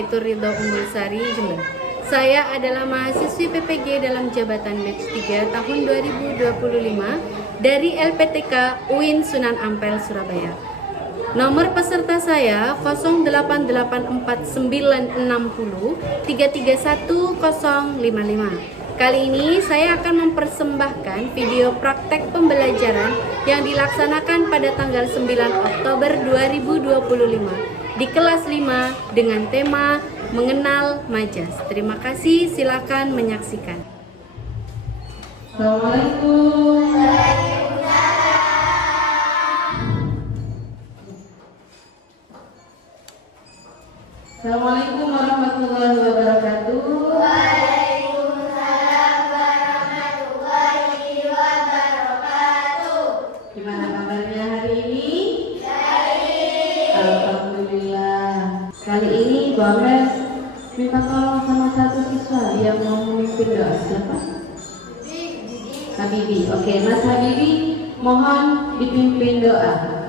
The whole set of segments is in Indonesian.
yaitu Ridho Umulsari, Jember. Saya adalah mahasiswi PPG dalam jabatan batch 3 tahun 2025 dari LPTK UIN Sunan Ampel, Surabaya. Nomor peserta saya 0884603310055. Kali ini saya akan mempersembahkan video praktek pembelajaran yang dilaksanakan pada tanggal 9 Oktober 2025 di kelas 5 dengan tema Mengenal Majas. Terima kasih, silakan menyaksikan. Assalamualaikum. Assalamualaikum warahmatullahi wabarakatuh. Waalaikumsalam warahmatullahi wabarakatuh. Gimana kabarnya hari ini? Baik. Alhamdulillah. Kali ini Bu Amel minta tolong sama satu siswa yang mau memimpin doa. Siapa? Habibi. Oke, Mas Habibi, mohon dipimpin doa.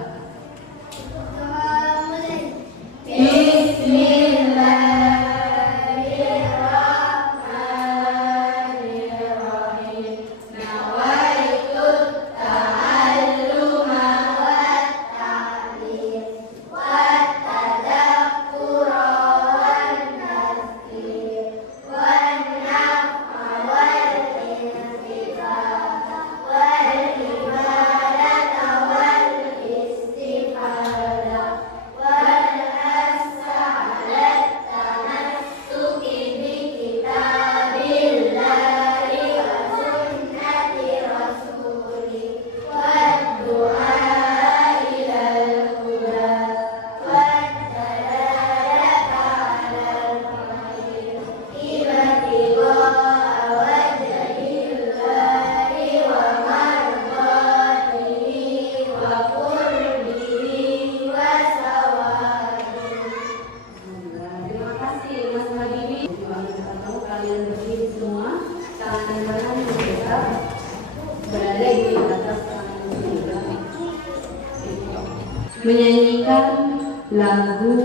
Menyanyikan lagu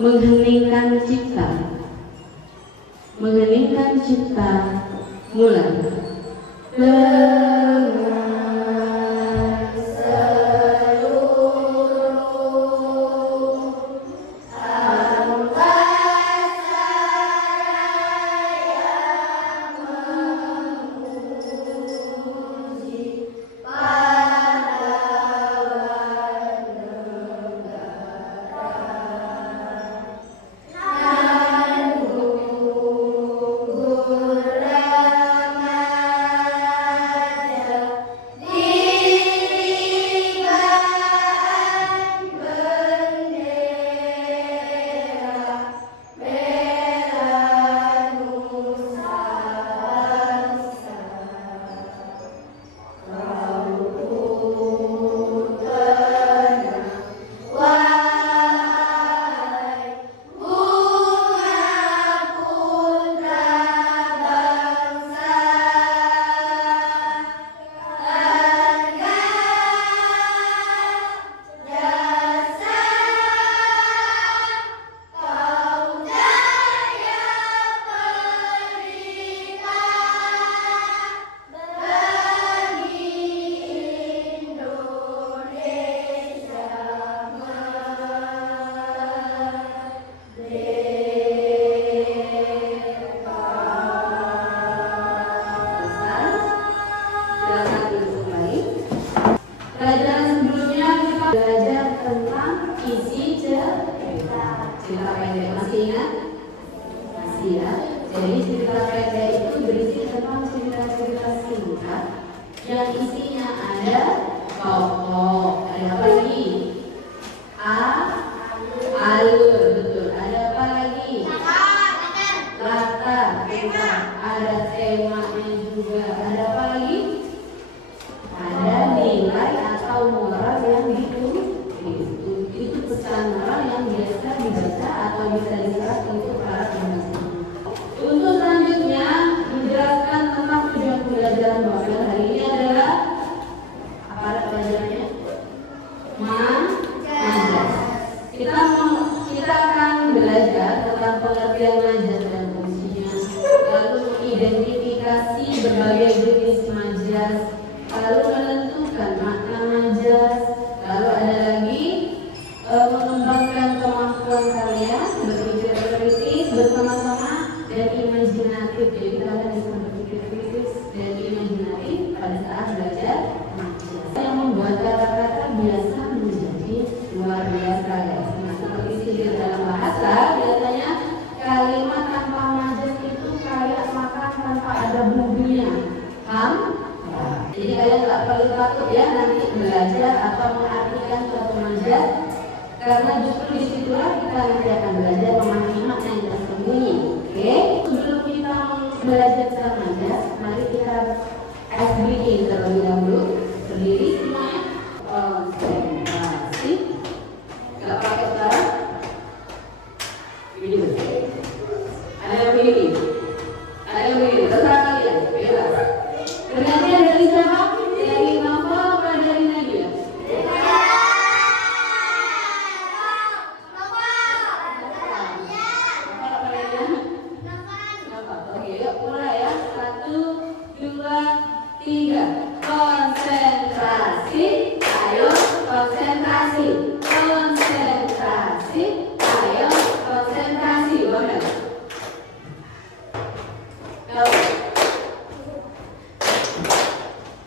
Mengheningkan Cipta. Mengheningkan Cipta, mulai. Pelajaran sebelumnya kita belajar tentang isi cerita. Cerita pendek, masih ingat? Masih ya. Jadi cerita pendek itu berisi tentang cerita-cerita singkat yang isinya ada tokoh, ada apa lagi? Alur, betul. Ada apa lagi? Latar, ada temanya juga. Ada apa lagi? Ada nilai atau moral yang ditulis. Itu pesan moral yang biasa dibaca atau bisa diserap untuk para pembaca. Untuk selanjutnya menjelaskan tentang tujuan pembelajaran bahasa hari ini adalah dan imajinatif. Jadi kalian bisa berpikir kritis dan imajinatif pada saat belajar yang membuat kata-kata biasa menjadi luar biasa ya. Nah, seperti sihir dalam bahasa, biasanya kalimat tanpa majas itu kayak makan tanpa ada bumbunya. Jadi kalian tak perlu takut ya nanti belajar atau mengartikan suatu majas, karena justru disitulah kita nanti akan belajar memahami makna yang tersembunyi. Oke, sebelum kita belajar tentang majas, mari kita ice breaking terlebih dahulu. Berdiri semuanya, konsentrasi. Gak pakai suara. Begini. Ada yang begini, ada yang begini. Terserah kalian, bebas. Perhatian dari siapa? Dari Nova atau dari Nadia? Oke, yuk mulai ya. 1, 2, 3. Konsentrasi. Ayo konsentrasi. Konsentrasi. Ayo konsentrasi. Benar.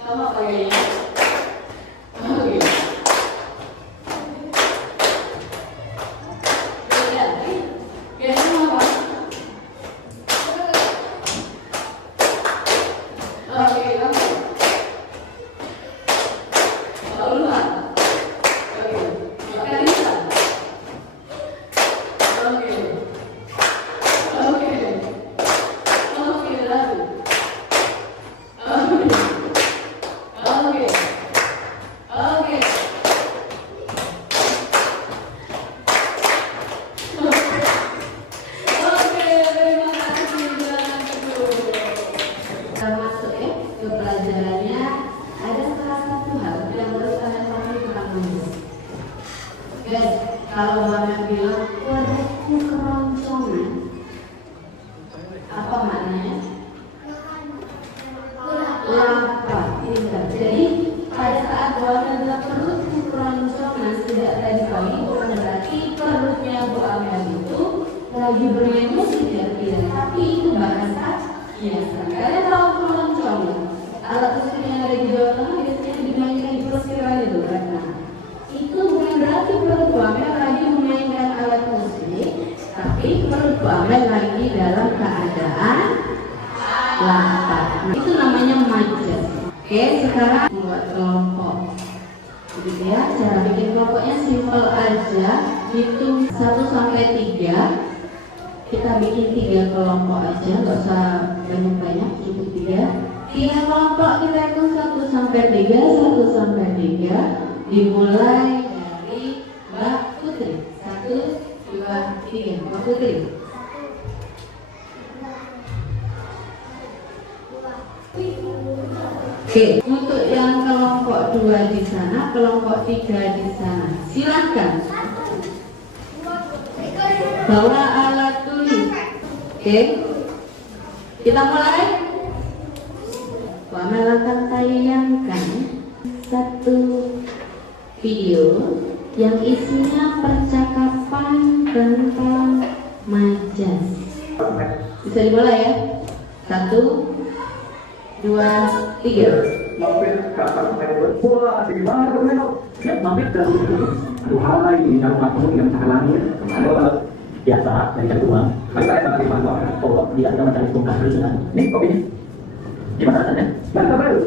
Kamu apa gayanya? Oke. Gayanya apa? Oke, kamu. Ulang. Oke. Kalisa. Oke. Oke. Oke, lalu. Oke. Oke. Oke. Oke, terima kasih Bangku. Kita masuk ya ke pelajarannya. Ada salah satu hal yang harus kalian pahami tentang majas. Guys, kalau Bapak bilang wajahku keroncongan, apa maknanya? Lapar, tidak. Jadi pada saat Bapak bilang perutku keroncongan sejak tadi pagi, bukan berarti perutnya Bu Amel itu lagi bermain musik ya, tidak. Tapi itu bahasa biasa. Kalian tahu keroncong? Alat musik yang ada di Jawa Tengah biasanya dimainkan di persiran itu kan. Nah, itu bukan berarti perut Bu Amel lagi memainkan alat musik, tapi perut Bu Amel lagi dalam keadaan lapar. Nah, itu namanya majas. Oke, sekarang buat kelompok. Jadi ya, cara bikin kelompoknya simple aja. Hitung 1 sampai 3. Kita bikin 3 kelompok aja, nggak usah banyak-banyak, cukup 3. 3 kelompok kita hitung 1 sampai 3, 1 sampai 3. Dimulai dari Mbak Putri. 1, 2, 3. Mbak Putri. Oke, untuk yang kelompok 2 di sana, kelompok 3 di sana. Silakan bawa alat tulis. Oke, kita mulai. Amel akan tayangkan satu video yang isinya percakapan tentang majas. Bisa dimulai ya? 1, 2, 3. Mampir kapan lewat bola di mana tuh ya mampir ke Duhai yang makmum yang salahnya kalau biasa dari kedua saya tadi pantau oh dia ada mencari bongkar di sana nih kopinya gimana rasanya mantap baru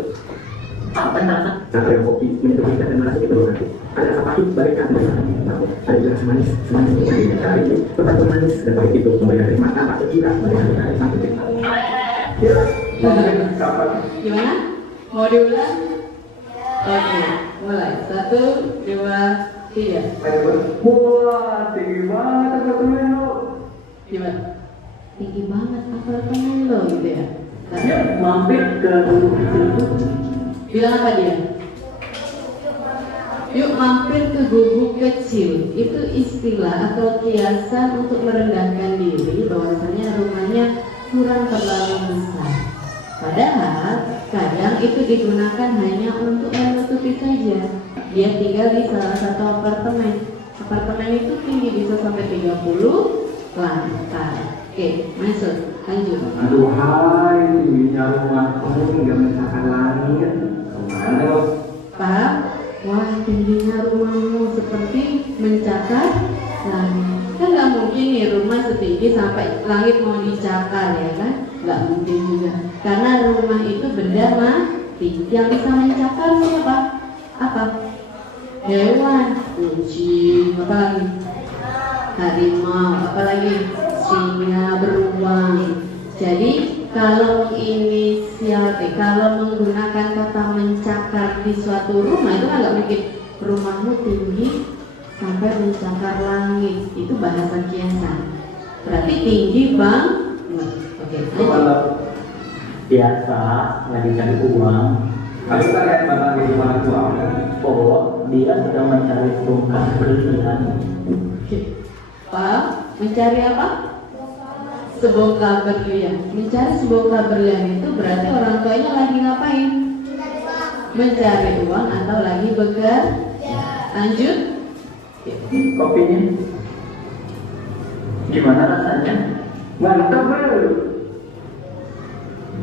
apa yang rasa saya kopi minum kopi dan merasa itu nanti ada apa itu balikan ada jelas manis manis ini kali ini tetap manis dan baik itu kembali dari mata atau kira kembali dari satu kita ya Gimana? Mau diulang? Oke, mulai. 1, 2, 3. wah tinggi banget apartemen lo Gimana? Tinggi banget apartemen lo gitu ya? ya mampir ke gubuk itu Bilang apa dia? Yuk mampir ke gubuk kecil. Itu istilah atau kiasan untuk merendahkan diri bahwasanya rumahnya kurang terlalu besar. Padahal kadang itu digunakan hanya untuk menutupi saja. Dia tinggal di salah satu apartemen. Apartemen itu tinggi bisa sampai 30 lantai. Oke, masuk, lanjut. Aduhai, tingginya rumahku hingga mencapai langit. Kemana lo? Paham? Wah, tingginya rumahmu seperti mencakar langit. Kan nggak mungkin nih rumah setinggi sampai langit mau dicakar ya kan? Nggak mungkin juga. Karena rumah itu benda mati. Yang bisa mencakar siapa? Apa? Hewan, kucing, apa lagi? Harimau, apa lagi? Singa, beruang. Jadi kalau kalau menggunakan kata mencakar di suatu rumah itu kan nggak mungkin rumahmu tinggi sampai mencakar langit. Itu bahasa kiasan. Berarti tinggi bang. Oke. Kalau biasa lagi cari uang, kalau kita lihat bapak di mana uang, oh dia sedang mencari tongkat berlian. Pak, mencari apa? Sebongkah berlian. Mencari sebongkah berlian itu berarti orang tuanya lagi ngapain? Mencari uang atau lagi bekerja. Lanjut. Kopinya gimana rasanya? Mantap bro.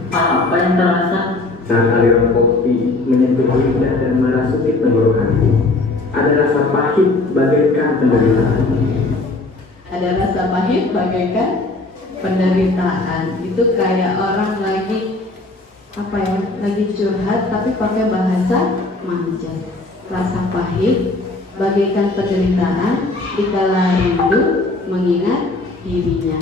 Apa yang terasa? Saat aliran kopi menyentuh lidah dan merasuki tenggorokanku, ada rasa pahit bagaikan penderitaan. Ada rasa pahit bagaikan penderitaan. Itu kayak orang lagi apa ya? Lagi curhat tapi pakai bahasa manja. Rasa pahit bagaikan penderitaan dikala rindu mengingat dirinya.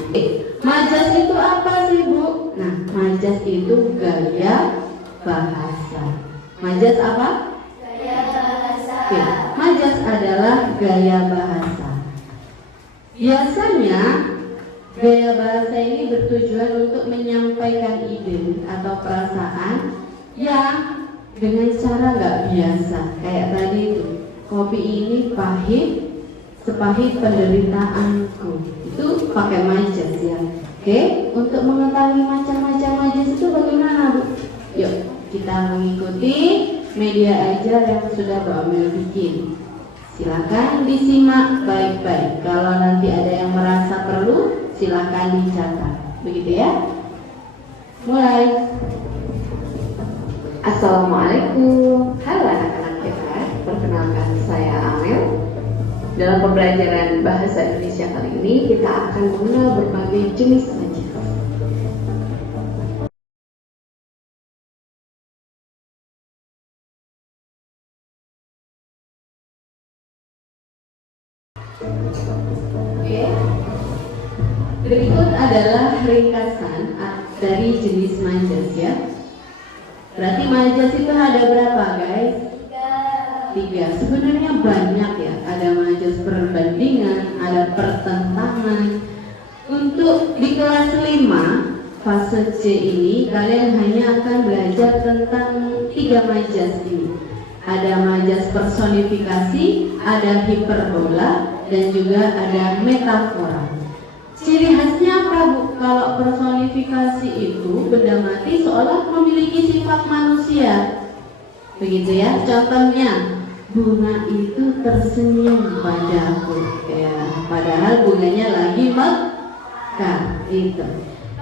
Majas itu apa sih Bu? Nah, majas itu gaya bahasa. Majas apa? Gaya bahasa. Oke, majas adalah gaya bahasa. Biasanya gaya bahasa ini bertujuan untuk menyampaikan ide atau perasaan yang dengan cara nggak biasa. Kayak tadi itu, kopi ini pahit sepahit penderitaanku. Itu pakai majas ya. Oke, untuk mengetahui macam-macam majas itu bagaimana Bu? Yuk kita mengikuti media ajar yang sudah Bu Amel bikin. Silakan disimak baik-baik. Kalau nanti ada yang merasa perlu, silakan dicatat. Begitu ya. Mulai. Assalamualaikum. Halo anak-anak kita. Perkenalkan saya Amel. Dalam pembelajaran bahasa Indonesia kali ini kita akan mengenal berbagai jenis majas. Oke. Berikut adalah ringkasan dari jenis majas ya. Berarti majas itu ada berapa guys? 3. Sebenarnya banyak ya. Ada majas perbandingan, ada pertentangan. Untuk di kelas 5 fase C ini kalian hanya akan belajar tentang 3 majas ini. Ada majas personifikasi, ada hiperbola, dan juga ada metafora. Ciri khasnya apa Bu? Kalau personifikasi itu benda mati seolah memiliki sifat manusia. Begitu ya. Contohnya, bunga itu tersenyum padaku. Ya, padahal bunganya lagi mekar. Itu.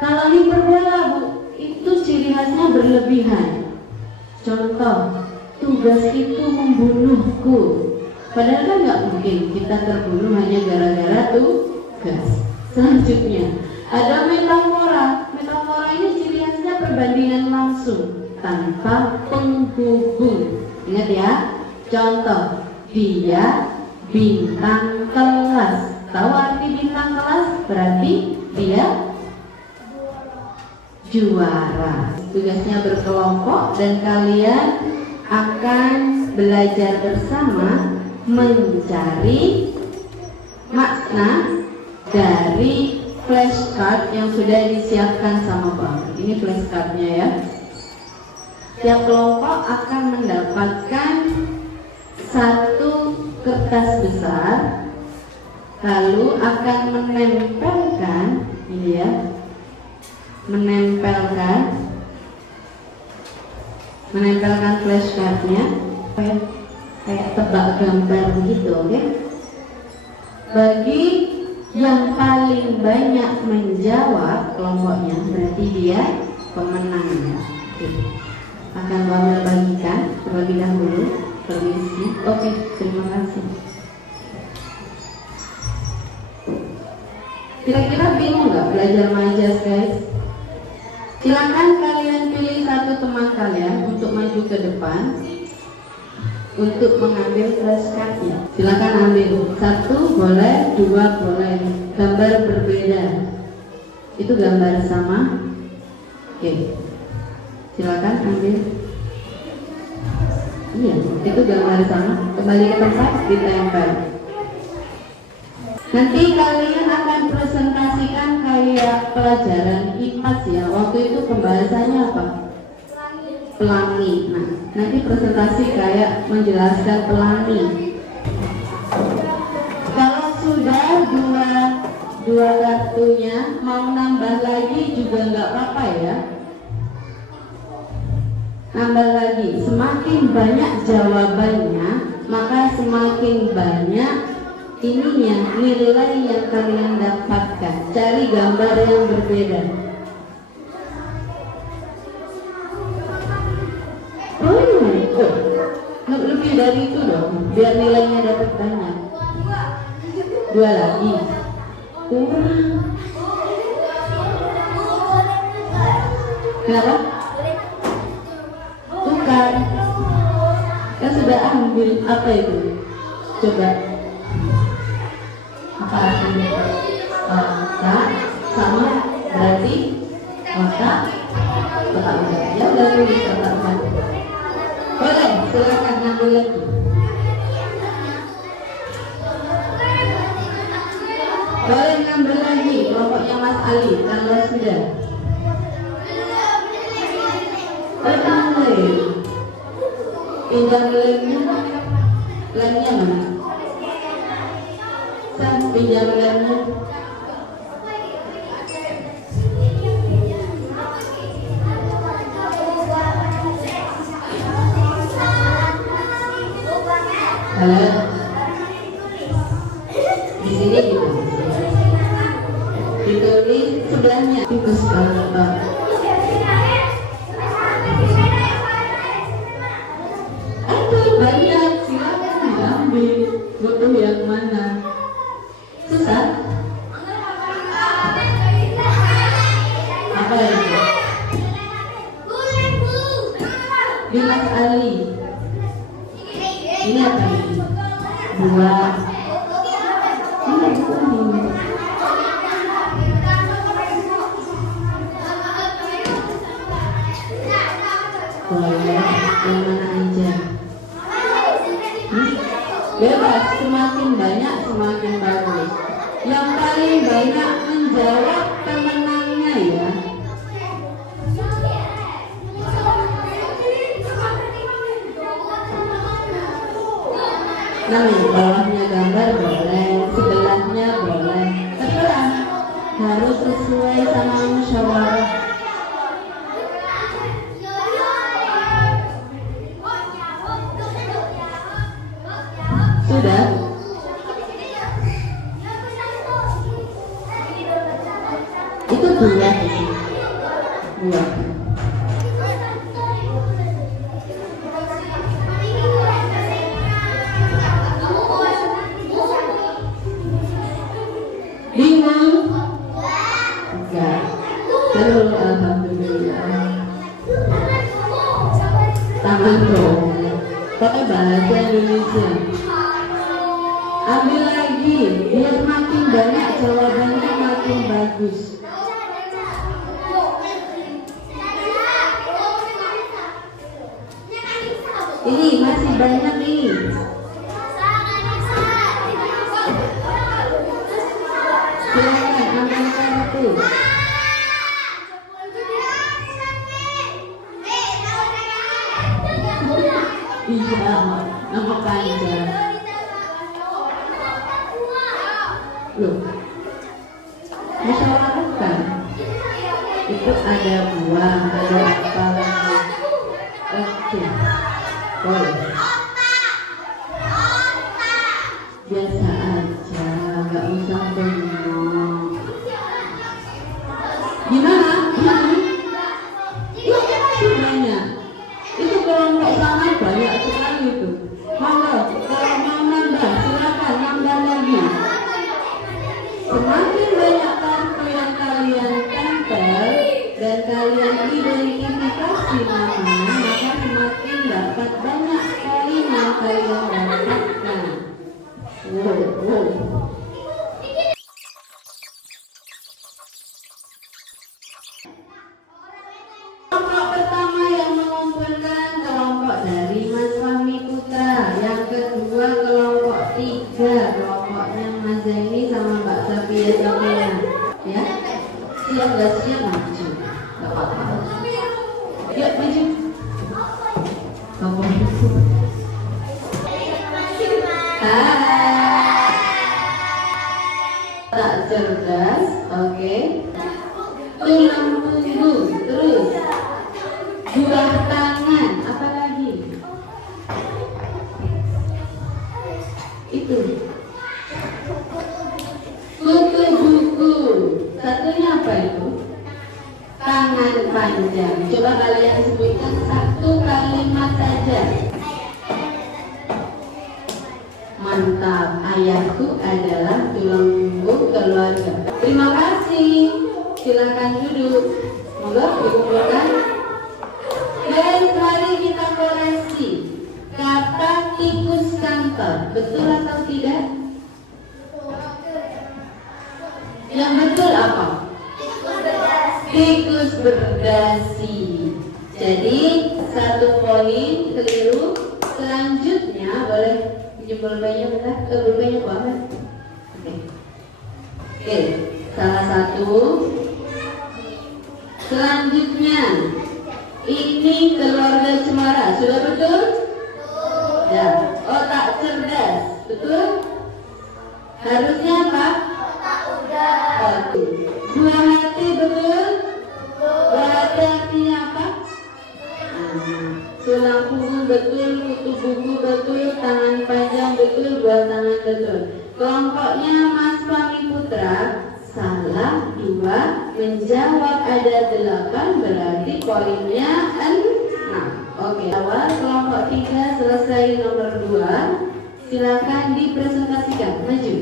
Kalau hiperbola Bu, itu ciri khasnya berlebihan. Contoh, tugas itu membunuhku. Padahal kan nggak mungkin kita terbunuh hanya gara-gara tugas. Selanjutnya ada metafora. Metafora ini ciri khasnya perbandingan langsung tanpa penghubung. Ingat ya. Contoh, dia bintang kelas. Tahu arti bintang kelas? Berarti dia juara. Tugasnya berkelompok dan kalian akan belajar bersama mencari makna dari flashcard yang sudah disiapkan sama Bang. Ini flashcardnya ya. Tiap kelompok akan mendapatkan 1 kertas besar, lalu akan menempelkan ini ya, menempelkan flashcardnya kayak tebak gambar begitu, oke? Bagi yang paling banyak menjawab kelompoknya berarti dia pemenang ya. Oke. Akan Wamil bagikan terlebih dahulu. Permisi. Oke, terima kasih. Kira-kira bingung nggak belajar majas guys? Silakan kalian pilih satu teman kalian untuk maju ke depan untuk mengambil flashcardnya. Silakan ambil, satu boleh, dua boleh. Gambar berbeda. Itu gambar sama. Oke. Silakan ambil. Iya, itu gambar sama. Kembali ke tempat, ditempel. Nanti kalian akan presentasikan kayak pelajaran IPAS ya. Waktu itu pembahasannya apa? Pelangi. Nah, nanti presentasi kayak menjelaskan pelangi. Kalau sudah dua kartunya, mau nambah lagi juga nggak apa-apa ya. Nambah lagi, semakin banyak jawabannya, maka semakin banyak ininya nilai yang kalian dapatkan. Cari gambar yang berbeda. Lebih dari itu dong, biar nilainya dapat banyak. Dua lagi. Kurang. Kenapa? Tukar. Kan sudah ambil apa itu? Coba. Apa artinya? Maka sama berarti maka ya udah tulis kata. Boleh, silakan ngambil lagi. Boleh ngambil lagi kelompoknya Mas Ali kalau sudah. Boleh. Pinjam lemnya mana? Saya pinjam lemnya. Halo. Di sini gitu. Ditulis sebelahnya. Itu sekarang. Banyak, silakan diambil. Butuh yang mana? Susah? Apa itu? Di Mas Ali. Ini apa ini? Buah. Ini kuning. Boleh, yang mana aja? Bebas, semakin banyak semakin bagus. Yang paling banyak menjawab pemenangnya ya. Nah, bawahnya gambar boleh, sebelahnya boleh. Terserah, harus sesuai sama musyawarah. Sudah? Itu dua di sini. Dua. Bingung? Enggak. Terus alhamdulillah. Tangan dong. Pakai bahasa Indonesia. Ambil lagi, biar makin banyak jawabannya makin bagus. Ini masih banyak ini. Silakan ambil kartu. Iya, nama panjang. Loh, musyawarahkan. Itu ada buah, ada apa lagi? Oke, boleh. Biasa aja, nggak usah bingung. kalian diberi indikasi namanya, maka semakin dapat banyak poin yang kalian dapatkan. Kelompok pertama yang mengumpulkan kelompok dari Mas Fahmi Putra. Yang kedua kelompok 3, kelompoknya Mas Zaini sama Mbak Safia Safia. Ya, siap gak siap maju? Gak apa-apa. Yuk maju. Kamu tak cerdas, oke. Tulang punggung, terus buah tangan, apa lagi? Itu kutu buku, satunya apa itu? Tangan panjang. Coba kalian sebutkan satu kalimat saja. Mantap, ayahku adalah tulang punggung keluarga. Terima kasih. Silakan duduk. Moga dikumpulkan. Dan mari kita koreksi. Kata tikus kantor, betul atau tidak? Yang betul apa? Tikus berdasi. Jadi 1 poin keliru. Selanjutnya boleh pinjam pulpennya bentar. Pulpennya banget. Oke. Salah satu. Selanjutnya, ini keluarga Cemara, sudah betul? Ya. Otak cerdas, betul? Harusnya apa? Otak udah. Buah hati, betul? Buah hati artinya apa? Tulang punggung betul, kutu buku betul, tangan panjang betul, buah tangan betul. Kelompoknya Mas Fahmi Putra salah 2, menjawab ada 8, berarti poinnya 6. Oke, awal kelompok 3 selesai nomor 2. Silakan dipresentasikan, maju.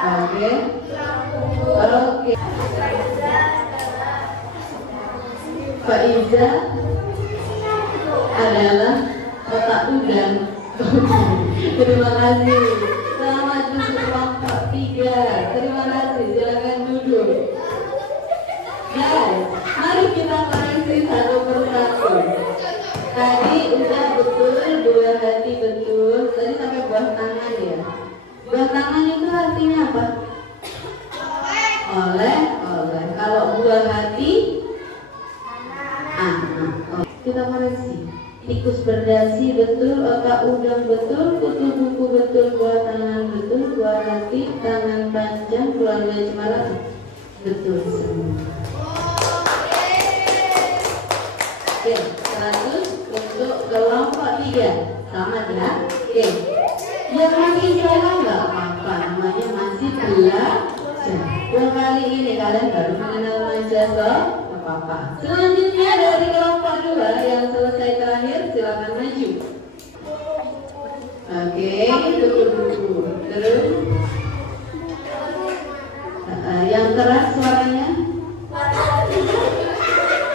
Oke. Pak Iza adalah otak udang. Terima kasih. Selamat duduk kelompok 3. Terima kasih. Silakan duduk. Guys, mari kita koreksi satu persatu. Tadi udah betul, buah hati betul. Tadi sampai buah tangan ya. Buah tangan itu artinya apa? Oleh. Kalau buah hati, anak. Kita koreksi. Tikus berdasi betul, otak udang betul, kutu buku betul, buah tangan betul, buah hati, tangan panjang, keluarga Cemara betul semua. Oke, 100 untuk kelompok 3. Selamat ya. Oke, yang masih salah nggak apa-apa, namanya masih belajar. Kali ini kalian baru mengenal majasa. Apa. Selanjutnya dari kelompok 2 yang selesai terakhir, silakan maju. Oke, buku. Terus yang keras suaranya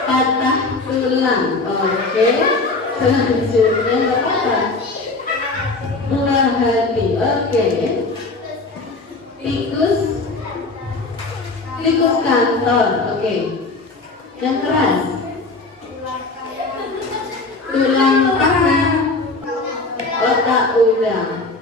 patah tulang. Oke, selanjutnya apa? Buah hati. Oke, tikus kantor. Oke. Yang keras tulang tangan, otak udang,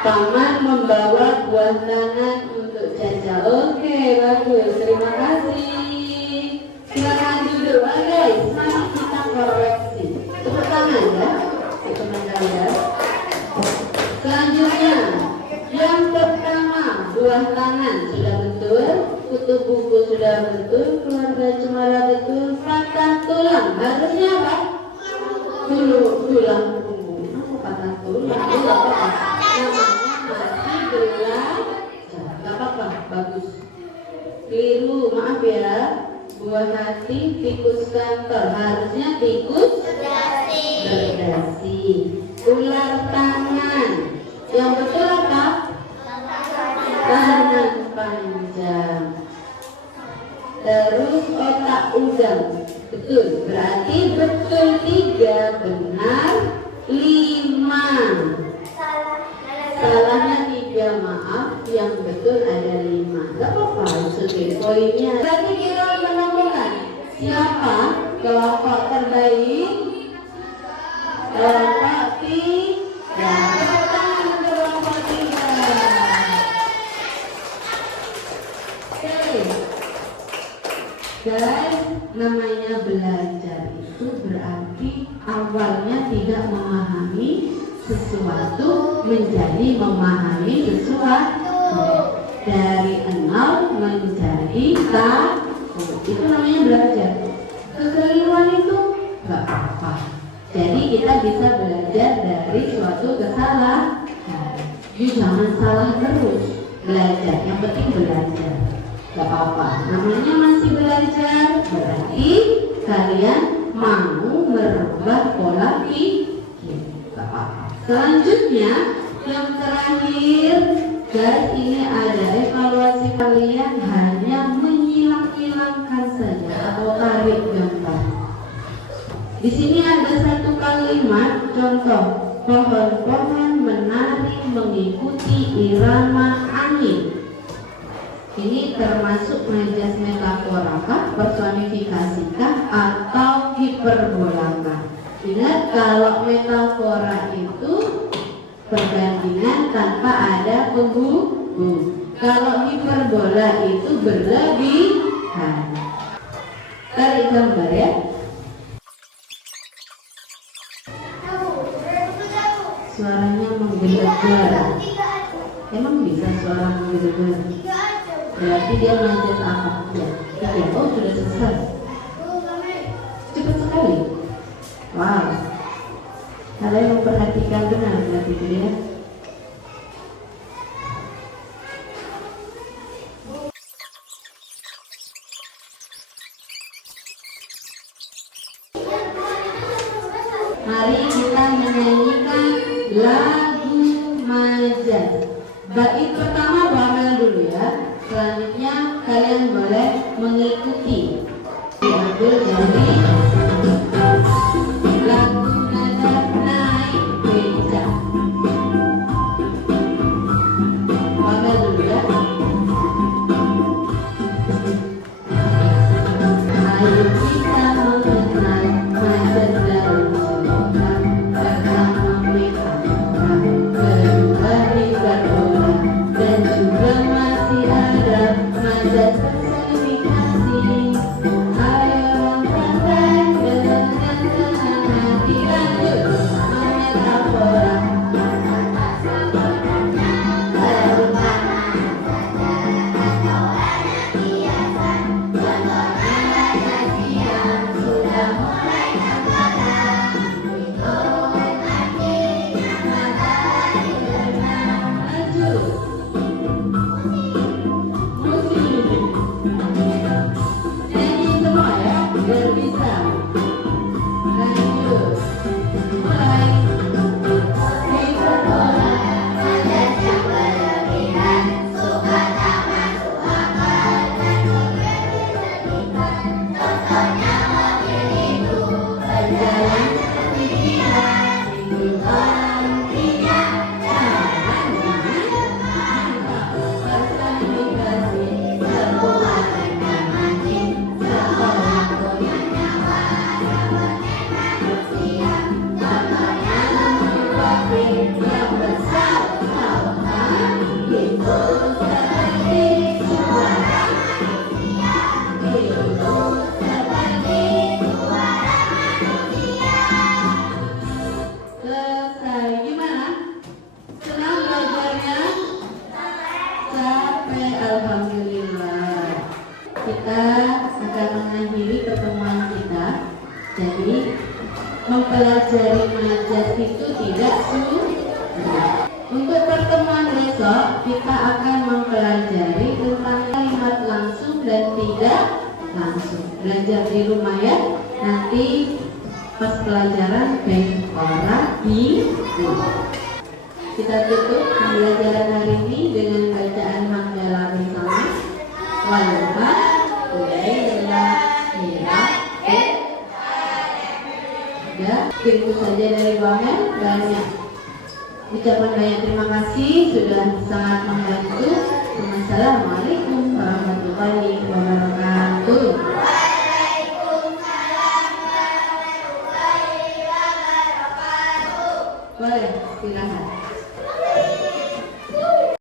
paman membawa buah tangan untuk jajal. Oke, bagus, terima kasih. Silakan duduk, guys. Mari kita koreksi. Tepuk tangan ya, teman-teman ya. Selanjutnya, yang pertama buah tangan sudah betul, kutu buku sudah betul, keluarga Cemara betul, patah tulang harusnya apa? Tulang punggung. Apa patah tulang? Itu apa? Namanya masih belajar. Gak apa-apa, bagus. Keliru, maaf ya. Buah hati, tikus kantor, harusnya tikus berdasi. Ular tangan, yang betul apa? udang. Betul. Berarti betul 3, benar 5. Salahnya 3, maaf. Yang betul ada 5. Gak apa-apa, sudah poinnya. Berarti kita menemukan siapa kelompok terbaik? Kelompok 3. Tepuk tangan untuk kelompok 3. Oke. Guys, namanya belajar itu berarti awalnya tidak memahami sesuatu menjadi memahami sesuatu. Dari 0 menjadi 1. Itu namanya belajar. Kekeliruan itu gak apa-apa. Jadi kita bisa belajar dari suatu kesalahan. Jangan salah terus belajar. Yang penting belajar. Gak apa-apa. Namanya masih belajar. Berarti kalian mau merubah pola pikir. Gak apa-apa. Selanjutnya yang terakhir, guys, ini ada evaluasi kalian hanya menyilang-nyilangkan saja atau tarik gambar. Di sini ada satu kalimat contoh, pohon-pohon menari mengikuti irama angin. Ini termasuk majas metaforakah, personifikasikah, atau hiperbolakah? Ingat, kalau metafora itu perbandingan tanpa ada penghubung. Kalau hiperbola itu berlebihan. Tarik gambar ya. Suaranya menggelegar. Emang bisa suara menggelegar? Berarti dia majas apa? Ya. Oh, sudah selesai. Cepat sekali. Wow. Kalian memperhatikan benar berarti itu ya. Mari kita menyanyikan lagu majas. Bait pertama Bamel dulu ya. Selanjutnya kalian boleh mengikuti. Diambil dari lagu nada naik beca. Bamel dulu ya. Ayo kita mengenal majas dari Solokan bersama metafora, kedua hiperbola, dan juga masih ada majas personifikasi. Ayo praktek dengan hati, lanjut memetafora. Selesai. Gimana? Senang belajarnya? Capek, alhamdulillah. Kita akan mengakhiri pertemuan kita. Jadi mempelajari majas itu tidak sulit. Untuk pertemuan besok kita akan mempelajari tentang kalimat langsung dan tidak langsung. Belajar di rumah ya. Nanti pas pelajaran baik orang di rumah. Kita tutup pembelajaran hari ini dengan bacaan hamdalah bersama. Walhamdulillah. Itu saja dari Wamen, banyak. Ucapan banyak terima kasih sudah sangat membantu. Wassalamualaikum warahmatullahi wabarakatuh. Boleh, silakan.